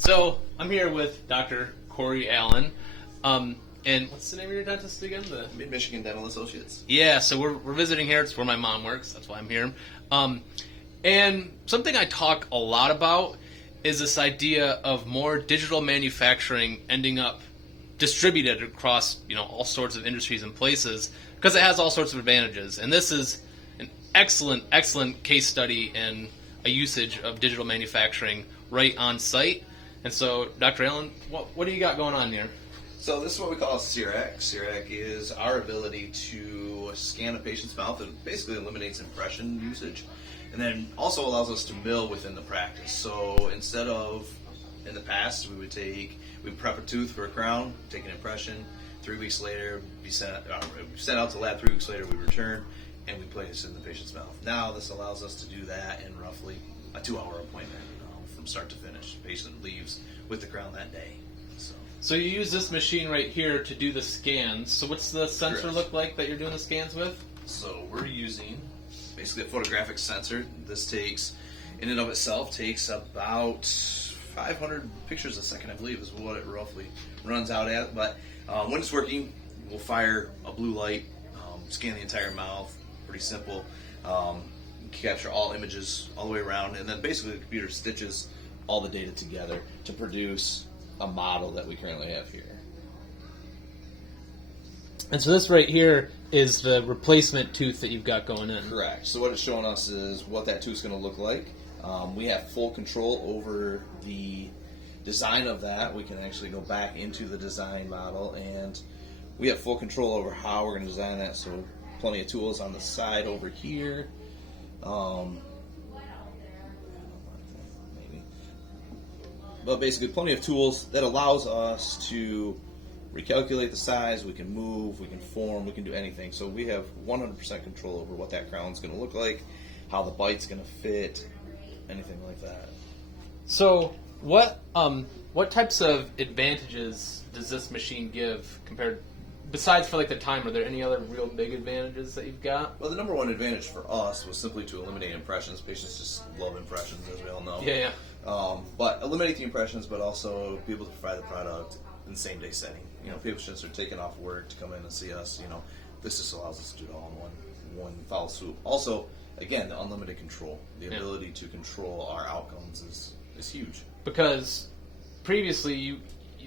So I'm here with Dr. Corey Allen, and what's the name of your dentist again? The Mid-Michigan Dental Associates. Yeah, so we're visiting here. It's where my mom works. That's why I'm here. And something I talk a lot about is this idea of more digital manufacturing ending up distributed across all sorts of industries and places because it has all sorts of advantages. And this is an excellent case study in a usage of digital manufacturing right on site. And so, Dr. Allen, what do you got going on here? So this is what we call a CRAC. CRAC is our ability to scan a patient's mouth. It basically eliminates impression usage, and then also allows us to mill within the practice. So instead of, in the past, we'd prep a tooth for a crown, take an impression, 3 weeks later, be sent out to lab, 3 weeks later we return, and we place it in the patient's mouth. Now this allows us to do that in roughly a 2-hour appointment. From start to finish. The patient leaves with the crown that day. So you use this machine right here to do the scans. So what's the sensor Correct. look like that you're doing the scans with? So we're using basically a photographic sensor. This takes, in and of itself, takes about 500 pictures a second, I believe, is what it roughly runs out at. But when it's working, we'll fire a blue light, scan the entire mouth. Pretty simple. Capture all images all the way around, and then basically the computer stitches all the data together to produce a model that we currently have here. And so this right here is the replacement tooth that you've got going in. Correct. So what it's showing us is what that tooth's going to look like. We have full control over the design of that. We can actually go back into the design model, and we have full control over how we're going to design that. So plenty of tools on the side over here. But basically plenty of tools that allows us to recalculate the size. We can move, we can form, we can do anything. So we have 100% control over what that crown's going to look like, how the bite's going to fit, anything like that. So what types of advantages does this machine give compared, besides for like the time? Are there any other real big advantages that you've got? Well, the number one advantage for us was simply to eliminate impressions. Patients just love impressions, as we all know. Yeah. But eliminate the impressions, but also be able to provide the product in the same day setting. Patients are taking off work to come in and see us. This just allows us to do it all in one foul swoop. Also, again, the unlimited control, the ability to control our outcomes is huge. Because previously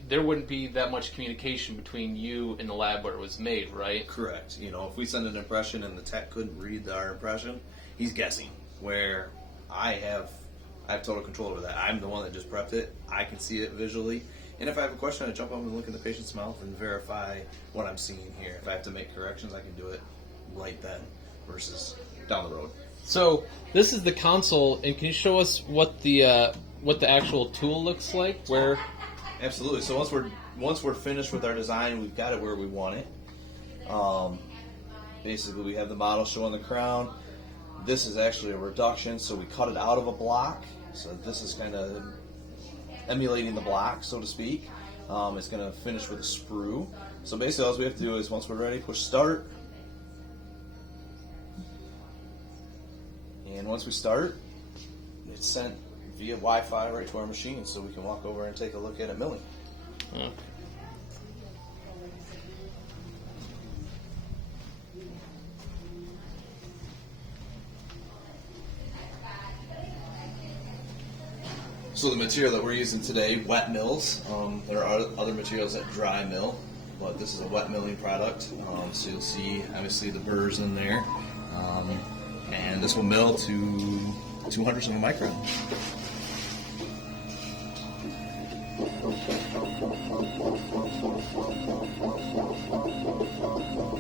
there wouldn't be that much communication between you and the lab where it was made, right? Correct. If we send an impression and the tech couldn't read our impression, he's guessing. Where I have total control over that. I'm the one that just prepped it. I can see it visually. And if I have a question, I jump up and look in the patient's mouth and verify what I'm seeing here. If I have to make corrections, I can do it right then versus down the road. So this is the console, and can you show us what the actual tool looks like? Where? Absolutely. So once we're finished with our design, we've got it where we want it. Basically, we have the model showing the crown. This is actually a reduction, so we cut it out of a block. So this is kind of emulating the block, so to speak. It's going to finish with a sprue. So basically, all we have to do is, once we're ready, push start. And once we start, it's sent via Wi-Fi right to our machine, so we can walk over and take a look at it milling. Okay. So the material that we're using today, wet mills. There are other materials that dry mill, but this is a wet milling product. So you'll see, obviously, the burrs in there. And this will mill to 200ths of a micron.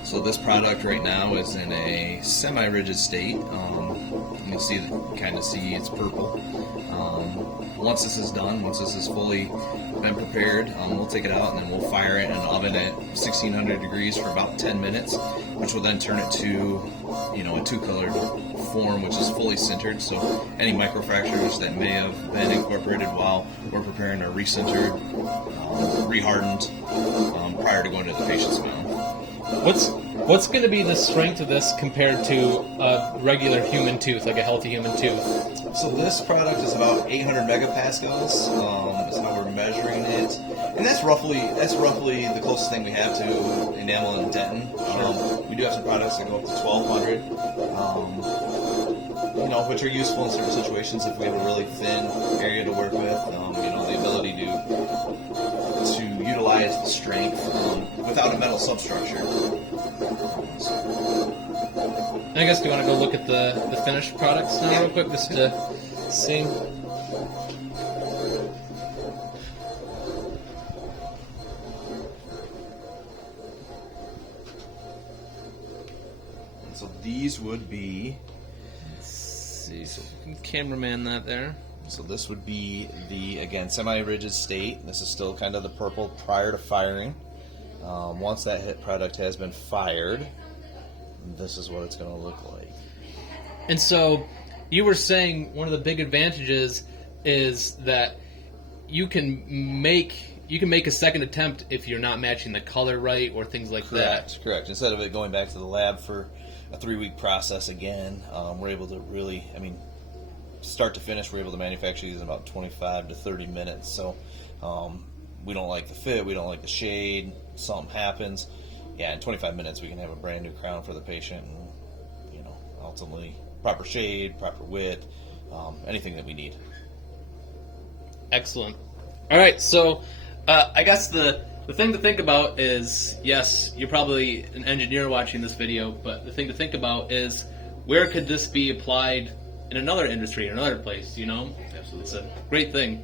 So this product right now is in a semi-rigid state. You can kind of see it's purple. Once this is done, once this is fully been prepared, we'll take it out and then we'll fire it in an oven at 1600 degrees for about 10 minutes, which will then turn it to a two-colored form, which is fully sintered. So any microfractures that may have been incorporated while we're preparing are resintered, rehardened prior to going to the patient's mouth. What's going to be the strength of this compared to a regular human tooth, like a healthy human tooth? So this product is about 800 megapascals. Is how we're measuring it, and that's roughly the closest thing we have to enamel and dentin. We do have some products that go up to 1200. Which are useful in certain situations if we have a really thin area to work with. The ability to utilize the strength without a metal substructure. I guess, do you want to go look at the finished products now real quick, just to see? So these would be... See, so you can cameraman that there. So this would be the, again, semi-rigid state. This is still kind of the purple prior to firing. Once that product has been fired, this is what it's going to look like. And so you were saying one of the big advantages is that you can make a second attempt if you're not matching the color right or things like that. Correct. Instead of it going back to the lab for a 3-week process again, we're able to really, start to finish, we're able to manufacture these in about 25 to 30 minutes. So we don't like the fit, we don't like the shade, something happens. Yeah, in 25 minutes we can have a brand new crown for the patient, and ultimately proper shade, proper width, anything that we need. Excellent. All right, so I guess the thing to think about is, yes, you're probably an engineer watching this video, but the thing to think about is, where could this be applied in another industry, in another place, Absolutely. It's a great thing.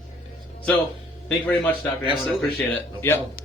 So, thank you very much, Dr. Hammond. I appreciate it. No Yep. problem.